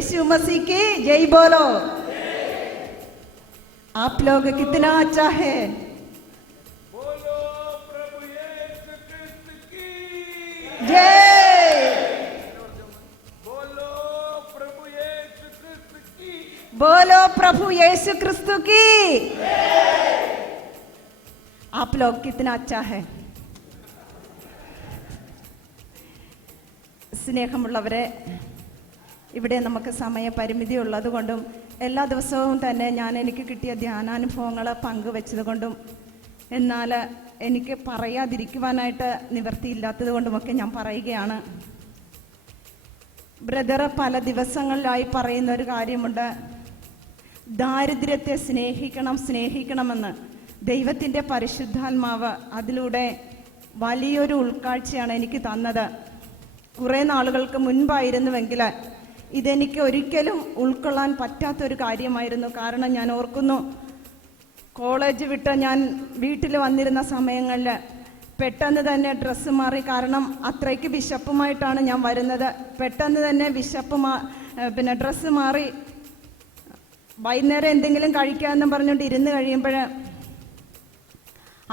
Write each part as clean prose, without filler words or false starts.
यीशु मसीह की जय बोलो। आप लोग कितना अच्छा है। बोलो प्रभु यीशु क्रिस्त की जय। बोलो प्रभु यीशु क्रिस्त की बोलो प्रभु यीशु क्रिस्तु की। आप लोग कितना अच्छा है। സ്നേഹമുള്ളവരെ, ഇവിടെ നമുക്ക് സമയപരിമിതി ഉള്ളതുകൊണ്ടും എല്ലാ ദിവസവും തന്നെ എനിക്ക് കിട്ടിയ ധ്യാനാനുഭവങ്ങൾ പങ്കുവെച്ചത് കൊണ്ടും എന്നാൽ എനിക്ക് പറയാതിരിക്കുവാനായിട്ട് നിവൃത്തിയില്ലാത്തത് കൊണ്ടുമൊക്കെ ഞാൻ പറയുകയാണ്. ബ്രദർ പല ദിവസങ്ങളിലായി പറയുന്ന ഒരു കാര്യമുണ്ട്, ദാരിദ്ര്യത്തെ സ്നേഹിക്കണമെന്ന്. ദൈവത്തിൻ്റെ പരിശുദ്ധാത്മാവ് അതിലൂടെ വലിയൊരു ഉൾക്കാഴ്ചയാണ് എനിക്ക് തന്നത്. കുറേ നാളുകൾക്ക് മുൻപായിരുന്നുവെങ്കിൽ ഇതെനിക്ക് ഒരിക്കലും ഉൾക്കൊള്ളാൻ പറ്റാത്തൊരു കാര്യമായിരുന്നു. കാരണം ഞാൻ ഓർക്കുന്നു, കോളേജ് വിട്ട് ഞാൻ വീട്ടിൽ വന്നിരുന്ന സമയങ്ങളിൽ പെട്ടെന്ന് തന്നെ ഡ്രസ്സ് മാറി. കാരണം അത്രയ്ക്ക് വിശപ്പുമായിട്ടാണ് ഞാൻ വരുന്നത്. പെട്ടെന്ന് തന്നെ ഡ്രസ്സ് മാറി വൈകുന്നേരം എന്തെങ്കിലും കഴിക്കാമെന്ന് പറഞ്ഞുകൊണ്ട് ഇരുന്ന് കഴിയുമ്പോൾ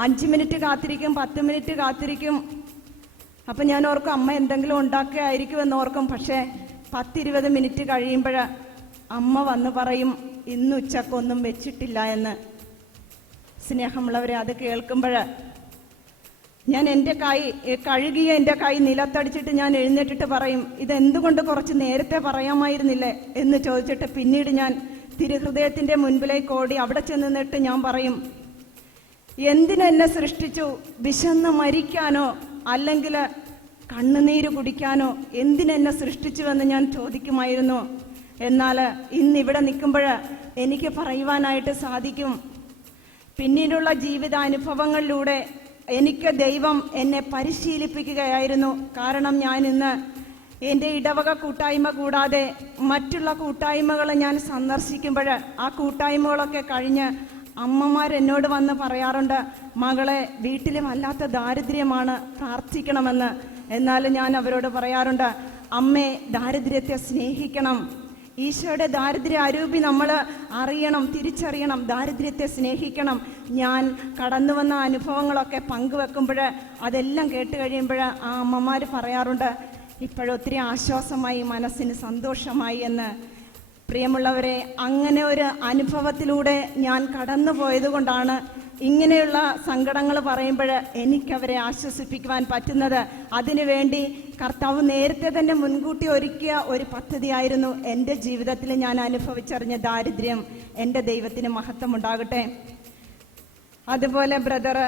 5 മിനിറ്റ് കാത്തിരിക്കും, 10 മിനിറ്റ് കാത്തിരിക്കും. അപ്പം ഞാൻ ഓർക്കും അമ്മ എന്തെങ്കിലും ഉണ്ടാക്കുകയായിരിക്കുമെന്ന് ഓർക്കും. പക്ഷേ 10-20 മിനിറ്റ് കഴിയുമ്പോൾ അമ്മ വന്ന് പറയും ഇന്ന് ഉച്ചക്കൊന്നും വെച്ചിട്ടില്ല എന്ന്. സ്നേഹമുള്ളവരെ, അത് കേൾക്കുമ്പോൾ ഞാൻ എൻ്റെ കഴുകിയ എൻ്റെ കൈ നിലത്തടിച്ചിട്ട് ഞാൻ എഴുന്നേറ്റിട്ട് പറയും, ഇതെന്തുകൊണ്ട് കുറച്ച് നേരത്തെ പറയാമായിരുന്നില്ലേ എന്ന് ചോദിച്ചിട്ട് പിന്നീട് ഞാൻ തിരുഹൃദയത്തിൻ്റെ മുൻപിലേക്ക് ഓടി അവിടെ ചെന്നിട്ട് ഞാൻ പറയും, എന്തിനെന്നെ സൃഷ്ടിച്ചു? വിശന്ന് മരിക്കാനോ അല്ലെങ്കിൽ കണ്ണുനീര് കുടിക്കാനോ എന്തിനെന്നെ സൃഷ്ടിച്ചുവെന്ന് ഞാൻ ചോദിക്കുമായിരുന്നു. എന്നാൽ ഇന്നിവിടെ നിൽക്കുമ്പോൾ എനിക്ക് പറയുവാനായിട്ട് സാധിക്കും, പിന്നീടുള്ള ജീവിതാനുഭവങ്ങളിലൂടെ എനിക്ക് ദൈവം എന്നെ പരിശീലിപ്പിക്കുകയായിരുന്നു. കാരണം ഞാൻ ഇന്ന് എൻ്റെ ഇടവക കൂട്ടായ്മ കൂടാതെ മറ്റുള്ള കൂട്ടായ്മകൾ ഞാൻ സന്ദർശിക്കുമ്പോൾ ആ കൂട്ടായ്മകളൊക്കെ കഴിഞ്ഞ് അമ്മമാരെന്നോട് വന്ന് പറയാറുണ്ട്, മകളെ വീട്ടിൽ വല്ലാത്ത ദാരിദ്ര്യമാണ്, പ്രാർത്ഥിക്കണമെന്ന്. എന്നാലും ഞാൻ അവരോട് പറയാറുണ്ട്, അമ്മേ ദാരിദ്ര്യത്തെ സ്നേഹിക്കണം. ഈശോയുടെ ദാരിദ്ര്യ അരൂപി നമ്മൾ അറിയണം, തിരിച്ചറിയണം, ദാരിദ്ര്യത്തെ സ്നേഹിക്കണം. ഞാൻ കടന്നു വന്ന അനുഭവങ്ങളൊക്കെ പങ്കുവെക്കുമ്പോൾ അതെല്ലാം കേട്ട് കഴിയുമ്പോൾ ആ അമ്മമാർ പറയാറുണ്ട്, ഇപ്പോഴൊത്തിരി ആശ്വാസമായി, മനസ്സിന് സന്തോഷമായി എന്ന്. പ്രിയമുള്ളവരെ, അങ്ങനെ ഒരു അനുഭവത്തിലൂടെ ഞാൻ കടന്നു പോയത് കൊണ്ടാണ് ഇങ്ങനെയുള്ള സങ്കടങ്ങൾ പറയുമ്പോൾ എനിക്കവരെ ആശ്വസിപ്പിക്കുവാൻ പറ്റുന്നത്. അതിനുവേണ്ടി കർത്താവ് നേരത്തെ തന്നെ മുൻകൂട്ടി ഒരുക്കിയ ഒരു പദ്ധതിയായിരുന്നു എൻ്റെ ജീവിതത്തിൽ ഞാൻ അനുഭവിച്ചറിഞ്ഞ ദാരിദ്ര്യം. എൻ്റെ ദൈവത്തിന് മഹത്വം ഉണ്ടാകട്ടെ. അതുപോലെ ബ്രദർ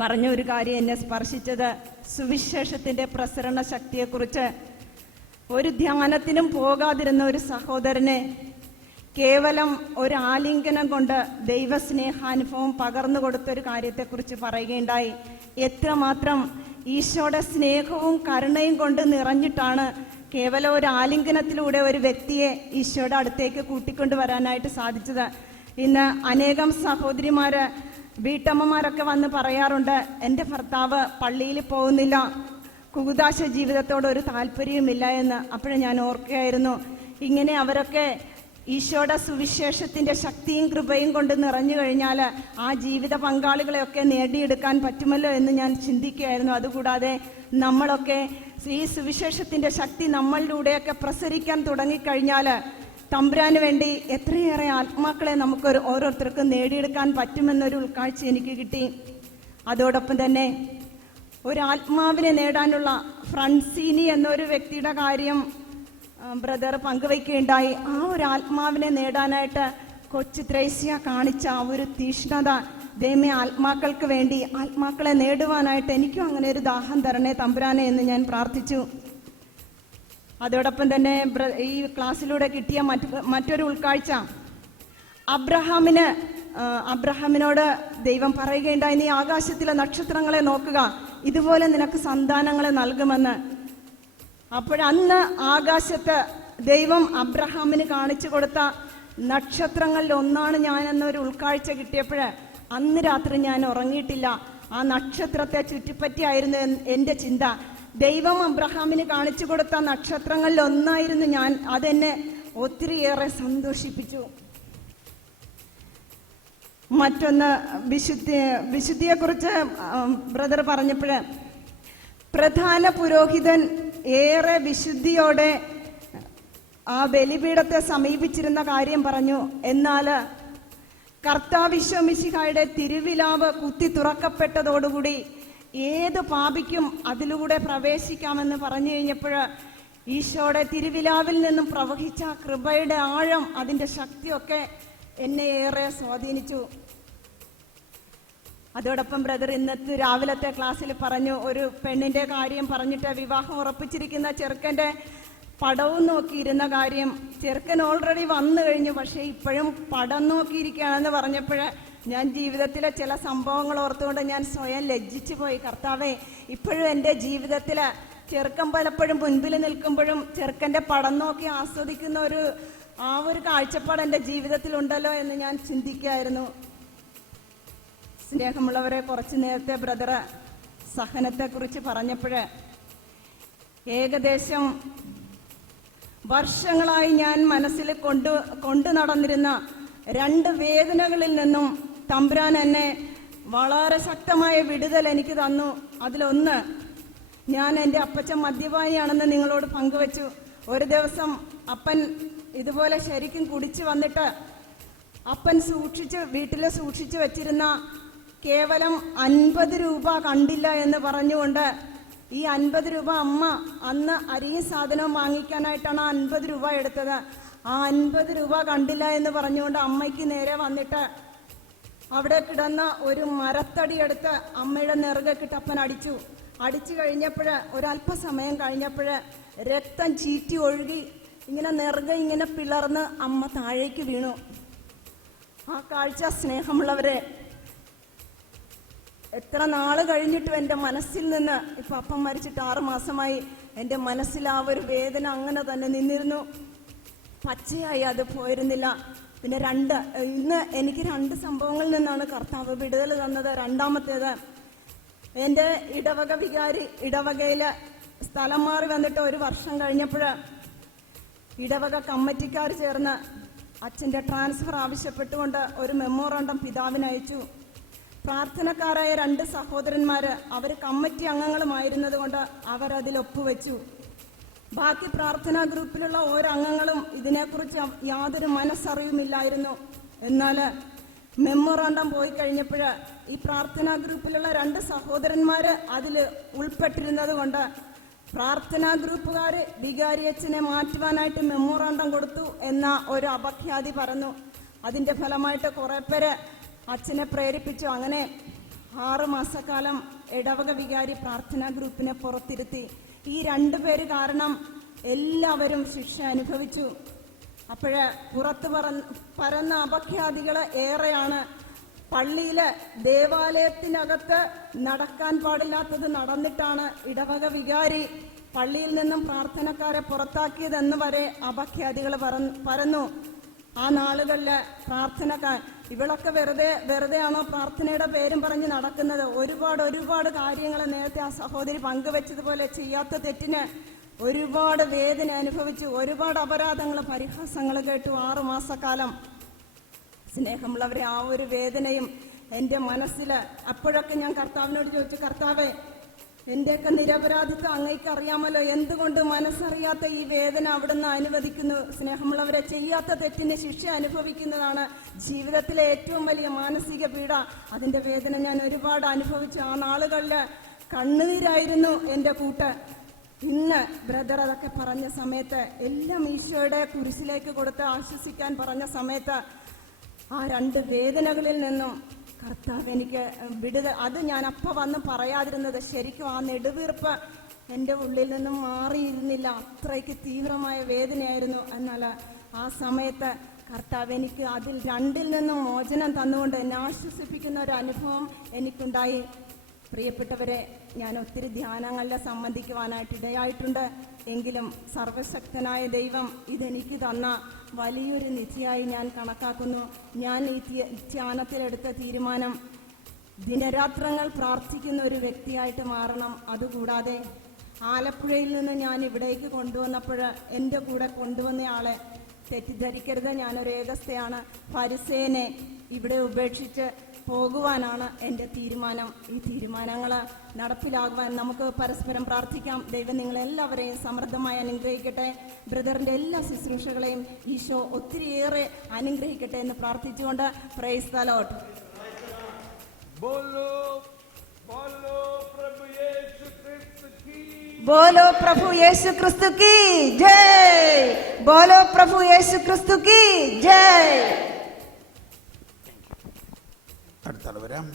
പറഞ്ഞ ഒരു കാര്യം എന്നെ സ്പർശിച്ചത് സുവിശേഷത്തിൻ്റെ പ്രസരണ ശക്തിയെക്കുറിച്ച്. ഒരു ധ്യാനത്തിനും പോകാതിരുന്ന ഒരു സഹോദരനെ കേവലം ഒരു ആലിംഗനം കൊണ്ട് ദൈവസ്നേഹാനുഭവം പകർന്നു കൊടുത്തൊരു കാര്യത്തെക്കുറിച്ച് പറയുകയുണ്ടായി. എത്രമാത്രം ഈശോയുടെ സ്നേഹവും കരുണയും കൊണ്ട് നിറഞ്ഞിട്ടാണ് കേവലം ഒരു ആലിംഗനത്തിലൂടെ ഒരു വ്യക്തിയെ ഈശോയുടെ അടുത്തേക്ക് കൂട്ടിക്കൊണ്ടുവരാനായിട്ട് സാധിച്ചത്. ഇന്ന് അനേകം സഹോദരിമാര്, വീട്ടമ്മമാരൊക്കെ വന്ന് പറയാറുണ്ട്, എൻ്റെ ഭർത്താവ് പള്ളിയിൽ പോകുന്നില്ല, കൂദാശ ജീവിതത്തോട് ഒരു താല്പര്യവുമില്ല എന്ന്. അപ്പോഴും ഞാൻ ഓർക്കുകയായിരുന്നു, ഇങ്ങനെ അവരൊക്കെ ഈശോയുടെ സുവിശേഷത്തിൻ്റെ ശക്തിയും കൃപയും കൊണ്ട് നിറഞ്ഞു കഴിഞ്ഞാൽ ആ ജീവിത പങ്കാളികളെയൊക്കെ നേടിയെടുക്കാൻ പറ്റുമല്ലോ എന്ന് ഞാൻ ചിന്തിക്കുകയായിരുന്നു. അതുകൂടാതെ നമ്മളൊക്കെ ഈ സുവിശേഷത്തിൻ്റെ ശക്തി നമ്മളിലൂടെയൊക്കെ പ്രസരിക്കാൻ തുടങ്ങിക്കഴിഞ്ഞാൽ തമ്പുരാന് വേണ്ടി എത്രയേറെ ആത്മാക്കളെ നമുക്ക് ഓരോരുത്തർക്കും നേടിയെടുക്കാൻ പറ്റുമെന്നൊരു ഉൾക്കാഴ്ച എനിക്ക് കിട്ടി. അതോടൊപ്പം തന്നെ ഒരാത്മാവിനെ നേടാനുള്ള ഫ്രൺസീനി എന്നൊരു വ്യക്തിയുടെ കാര്യം ബ്രദർ പങ്കുവയ്ക്കുകയുണ്ടായി. ആ ഒരു ആത്മാവിനെ നേടാനായിട്ട് കൊച്ചു ത്രേസ്യ കാണിച്ച ആ ഒരു തീഷ്ണത, ദൈവമേ ആത്മാക്കൾക്ക് വേണ്ടി, ആത്മാക്കളെ നേടുവാനായിട്ട് എനിക്കും അങ്ങനെ ഒരു ദാഹം തരണേ തമ്പുരാനെ എന്ന് ഞാൻ പ്രാർത്ഥിച്ചു. അതോടൊപ്പം തന്നെ ഈ ക്ലാസ്സിലൂടെ കിട്ടിയ മറ്റൊരു ഉൾക്കാഴ്ച, അബ്രഹാമിനോട് ദൈവം പറയുകയുണ്ടായി, നീ ആകാശത്തിലെ നക്ഷത്രങ്ങളെ നോക്കുക, ഇതുപോലെ നിനക്ക് സന്താനങ്ങളെ നൽകുമെന്ന്. അപ്പോഴന്ന് ആകാശത്ത് ദൈവം അബ്രഹാമിന് കാണിച്ചു കൊടുത്ത നക്ഷത്രങ്ങളിൽ ഒന്നാണ് ഞാനെന്നൊരു ഉൾക്കാഴ്ച കിട്ടിയപ്പോൾ അന്ന് രാത്രി ഞാൻ ഉറങ്ങിയിട്ടില്ല. ആ നക്ഷത്രത്തെ ചുറ്റിപ്പറ്റിയായിരുന്നു എൻ്റെ ചിന്ത. ദൈവം അബ്രഹാമിന് കാണിച്ചു കൊടുത്ത നക്ഷത്രങ്ങളിൽ ഒന്നായിരുന്നു ഞാൻ. അതെന്നെ ഒത്തിരിയേറെ സന്തോഷിപ്പിച്ചു. മറ്റൊന്ന് വിശുദ്ധിയെക്കുറിച്ച് ബ്രദർ പറഞ്ഞപ്പോൾ, പ്രധാന പുരോഹിതൻ ഏറെ വിശുദ്ധിയോടെ ആ ബലിപീഠത്തെ സമീപിച്ചിരുന്ന കാര്യം പറഞ്ഞു. എന്നാൽ കർത്താവിശ്വ മിശിഹായുടെ തിരുവിലാവ് കുത്തി തുറക്കപ്പെട്ടതോടുകൂടി ഏത് പാപിക്കും അതിലൂടെ പ്രവേശിക്കാമെന്ന് പറഞ്ഞു കഴിഞ്ഞപ്പോൾ ഈശോയുടെ തിരുവിലാവിൽ നിന്നും പ്രവഹിച്ച കൃപയുടെ ആഴം, അതിൻ്റെ ശക്തിയൊക്കെ എന്നെ ഏറെ സ്വാധീനിച്ചു. അതോടൊപ്പം ബ്രദർ ഇന്നത്തെ രാവിലത്തെ ക്ലാസ്സിൽ പറഞ്ഞു, ഒരു പെണ്ണിന്റെ കാര്യം പറഞ്ഞിട്ട് വിവാഹം ഉറപ്പിച്ചിരിക്കുന്ന ചെറുക്കൻ്റെ പടവും നോക്കിയിരുന്ന കാര്യം. ചെറുക്കൻ ഓൾറെഡി വന്നു കഴിഞ്ഞു, പക്ഷേ ഇപ്പോഴും പടം നോക്കിയിരിക്കുകയാണെന്ന് പറഞ്ഞപ്പോൾ ഞാൻ ജീവിതത്തിലെ ചില സംഭവങ്ങൾ ഓർത്തുകൊണ്ട് ഞാൻ സ്വയം ലജ്ജിച്ചു പോയി. കർത്താവേ, ഇപ്പോഴും എൻ്റെ ജീവിതത്തിൽ ചെറുക്കൻ പലപ്പോഴും മുൻപിൽ നിൽക്കുമ്പോഴും ചെറുക്കൻ്റെ പടം നോക്കി ആസ്വദിക്കുന്ന ആ ഒരു കാഴ്ചപ്പാട് എൻ്റെ ജീവിതത്തിലുണ്ടല്ലോ എന്ന് ഞാൻ ചിന്തിക്കുകയായിരുന്നു. സ്നേഹമുള്ളവരെ, കുറച്ചു നേരത്തെ ബ്രദർ സഹനത്തെക്കുറിച്ച് പറഞ്ഞപ്പോൾ, ഏകദേശം വർഷങ്ങളായി ഞാൻ മനസ്സിൽ കൊണ്ടു നടന്നിരുന്ന 2 വേദനകളിൽ നിന്നും തമ്പുരാൻ എന്നെ വളരെ ശക്തമായ വിടുതൽ എനിക്ക് തന്നു. അതിലൊന്ന്, ഞാൻ എൻ്റെ അപ്പച്ചൻ മദ്യപാനിയാണെന്ന് നിങ്ങളോട് പങ്കുവച്ചു. ഒരു ദിവസം അപ്പൻ ഇതുപോലെ ശരിക്കും കുടിച്ചു വന്നിട്ട് അപ്പൻ വീട്ടിൽ സൂക്ഷിച്ചു വെച്ചിരുന്ന കേവലം 50 രൂപ കണ്ടില്ല എന്ന് പറഞ്ഞുകൊണ്ട് ഈ 50 രൂപ അമ്മ അന്ന് അരിയും സാധനവും വാങ്ങിക്കാനായിട്ടാണ് 50 രൂപ എടുത്തത്. ആ 50 രൂപ കണ്ടില്ല എന്ന് പറഞ്ഞുകൊണ്ട് അമ്മയ്ക്ക് നേരെ വന്നിട്ട് അവിടെ കിടന്ന ഒരു മരത്തടി എടുത്ത് അമ്മയുടെ നെറുകക്കിട്ട് അപ്പൻ അടിച്ചു കഴിഞ്ഞപ്പോൾ ഒരല്പസമയം കഴിഞ്ഞപ്പോൾ രക്തം ചീറ്റി ഒഴുകി ഇങ്ങനെ നെറുക ഇങ്ങനെ പിളർന്ന് അമ്മ താഴേക്ക് വീണു. ആ കാഴ്ച, സ്നേഹമുള്ളവരെ, എത്ര നാൾ കഴിഞ്ഞിട്ടും എൻ്റെ മനസ്സിൽ നിന്ന്, ഇപ്പം അപ്പം മരിച്ചിട്ട് 6 മാസമായി, എൻ്റെ മനസ്സിൽ ആ ഒരു വേദന അങ്ങനെ തന്നെ നിന്നിരുന്നു. പച്ചയായി അത് പോയിരുന്നില്ല. പിന്നെ ഇന്ന് എനിക്ക് 2 സംഭവങ്ങളിൽ നിന്നാണ് കർത്താവ് വിടുതൽ തന്നത്. രണ്ടാമത്തേത്, എൻ്റെ ഇടവക വികാരി ഇടവകയിൽ സ്ഥലം മാറി വന്നിട്ട് 1 വർഷം കഴിഞ്ഞപ്പോൾ ഇടവക കമ്മിറ്റിക്കാർ ചേർന്ന് അച്ഛൻ്റെ ട്രാൻസ്ഫർ ആവശ്യപ്പെട്ടുകൊണ്ട് ഒരു മെമ്മോറാണ്ടം പിതാവിന് അയച്ചു. പ്രാർത്ഥനക്കാരായ 2 സഹോദരന്മാർ, അവർ കമ്മിറ്റി അംഗങ്ങളുമായിരുന്നത് കൊണ്ട് അവരതിൽ ഒപ്പുവെച്ചു. ബാക്കി പ്രാർത്ഥനാ ഗ്രൂപ്പിലുള്ള ഓരോ അംഗങ്ങളും ഇതിനെക്കുറിച്ച് യാതൊരു മനസ്സറിവുമില്ലായിരുന്നു. എന്നാൽ മെമ്മോറാണ്ടം പോയി കഴിഞ്ഞപ്പോൾ ഈ പ്രാർത്ഥനാ ഗ്രൂപ്പിലുള്ള 2 സഹോദരന്മാർ അതിൽ ഉൾപ്പെട്ടിരുന്നത് കൊണ്ട് പ്രാർത്ഥനാ ഗ്രൂപ്പുകാർ വികാരിയച്ഛനെ മാറ്റുവാനായിട്ട് മെമ്മോറാണ്ടം കൊടുത്തു എന്ന ഒരു അപഖ്യാതി പറഞ്ഞു. അതിൻ്റെ ഫലമായിട്ട് കുറേ പേര് അച്ഛനെ പ്രേരിപ്പിച്ചു. അങ്ങനെ 6 മാസക്കാലം ഇടവക വികാരി പ്രാർത്ഥനാ ഗ്രൂപ്പിനെ പുറത്തിരുത്തി. ഈ 2 പേര് കാരണം എല്ലാവരും ശിക്ഷ അനുഭവിച്ചു. അപ്പോഴ് പുറത്ത് പരന്ന അപഖ്യാതികൾ ഏറെയാണ്. പള്ളിയിലെ ദേവാലയത്തിനകത്ത് നടക്കാൻ പാടില്ലാത്തത് നടന്നിട്ടാണ് ഇടവക വികാരി പള്ളിയിൽ നിന്നും പ്രാർത്ഥനക്കാരെ പുറത്താക്കിയതെന്ന് വരെ അപഖ്യാതികൾ പരന്നു. ആ നാളുകളിൽ പ്രാർത്ഥനക്കാർ ഇവളൊക്കെ വെറുതെയാണോ പ്രാർത്ഥനയുടെ പേരും പറഞ്ഞ് നടക്കുന്നത്? ഒരുപാട് കാര്യങ്ങൾ നേരത്തെ ആ സഹോദരി പങ്കുവെച്ചതുപോലെ ചെയ്യാത്ത തെറ്റിന് ഒരുപാട് വേദന അനുഭവിച്ചു, ഒരുപാട് അപരാധങ്ങൾ, പരിഹാസങ്ങൾ കേട്ടു 6 മാസക്കാലം. സ്നേഹമുള്ളവരെ, ആ ഒരു വേദനയും എൻ്റെ മനസ്സിൽ അപ്പോഴൊക്കെ ഞാൻ കർത്താവിനോട് ചോദിച്ചു, കർത്താവേ, എൻ്റെയൊക്കെ നിരപരാധിത്വം അങ്ങേക്ക് അറിയാമല്ലോ, എന്തുകൊണ്ട് മനസ്സറിയാത്ത ഈ വേദന അവിടുന്ന് അനുവദിക്കുന്നു? സ്നേഹമുള്ളവരെ, ചെയ്യാത്ത തെറ്റിന് ശിക്ഷ അനുഭവിക്കുന്നതാണ് ജീവിതത്തിലെ ഏറ്റവും വലിയ മാനസിക പീഡ. അതിൻ്റെ വേദന ഞാൻ ഒരുപാട് അനുഭവിച്ചു. ആ നാളുകളിൽ കണ്ണുനീരായിരുന്നു എൻ്റെ കൂട്ട്. ഇന്ന് ബ്രദർ അതൊക്കെ പറഞ്ഞ സമയത്ത്, എല്ലാം ഈശോയുടെ കുരിശിലേക്ക് കൊടുത്ത് ആശ്വസിക്കാൻ പറഞ്ഞ സമയത്ത്, ആ 2 വേദനകളിൽ നിന്നും കർത്താവ് എനിക്ക് വിടുതൽ. അത് ഞാൻ അപ്പം വന്ന് പറയാതിരുന്നത്, ശരിക്കും ആ നെടുവീർപ്പ് എൻ്റെ ഉള്ളിൽ നിന്നും മാറിയിരുന്നില്ല. അത്രയ്ക്ക് തീവ്രമായ വേദനയായിരുന്നു. എന്നാൽ ആ സമയത്ത് കർത്താവ് എനിക്ക് അതിൽ 2ൽ നിന്നും മോചനം തന്നുകൊണ്ട് എന്നെ ആശ്വസിപ്പിക്കുന്ന ഒരു അനുഭവം എനിക്കുണ്ടായി. പ്രിയപ്പെട്ടവരെ, ഞാൻ ഒത്തിരി ധ്യാനങ്ങളിൽ സംബന്ധിക്കുവാനായിട്ട് ഇടയായിട്ടുണ്ട്. എങ്കിലും സർവശക്തനായ ദൈവം ഇതെനിക്ക് തന്ന വലിയൊരു നിധിയായി ഞാൻ കണക്കാക്കുന്നു. ഞാൻ ഈ ധ്യാനത്തിലെടുത്ത തീരുമാനം, ദിനരാത്രങ്ങൾ പ്രാർത്ഥിക്കുന്ന ഒരു വ്യക്തിയായിട്ട് മാറണം. അതുകൂടാതെ ആലപ്പുഴയിൽ നിന്ന് ഞാൻ ഇവിടേക്ക് കൊണ്ടുവന്നപ്പോൾ എൻ്റെ കൂടെ കൊണ്ടുവന്നയാളെ തെറ്റിദ്ധരിക്കരുത്, ഞാനൊരു ഏകസ്ഥയാണ്, ഫരിസേനെ ഇവിടെ ഉപേക്ഷിച്ച് പോകുവാനാണ് എൻ്റെ തീരുമാനം. ഈ തീരുമാനങ്ങൾ നടപ്പിലാകുവാൻ നമുക്ക് പരസ്പരം പ്രാർത്ഥിക്കാം. ദൈവം നിങ്ങളെല്ലാവരെയും സമൃദ്ധമായി അനുഗ്രഹിക്കട്ടെ. ബ്രദറിൻ്റെ എല്ലാ ശുശ്രൂഷകളെയും ഈശോ ഒത്തിരിയേറെ അനുഗ്രഹിക്കട്ടെ എന്ന് പ്രാർത്ഥിച്ചുകൊണ്ട് പ്രൈസ് ദി ലോർഡ്. बोलो बोलो प्रभु यीशु क्रिस्त की बोलो प्रभु यीशु क्रिस्त की जय, बोलो प्रभु यीशु क्रिस्त की जय. അടുത്താൾ വരാം.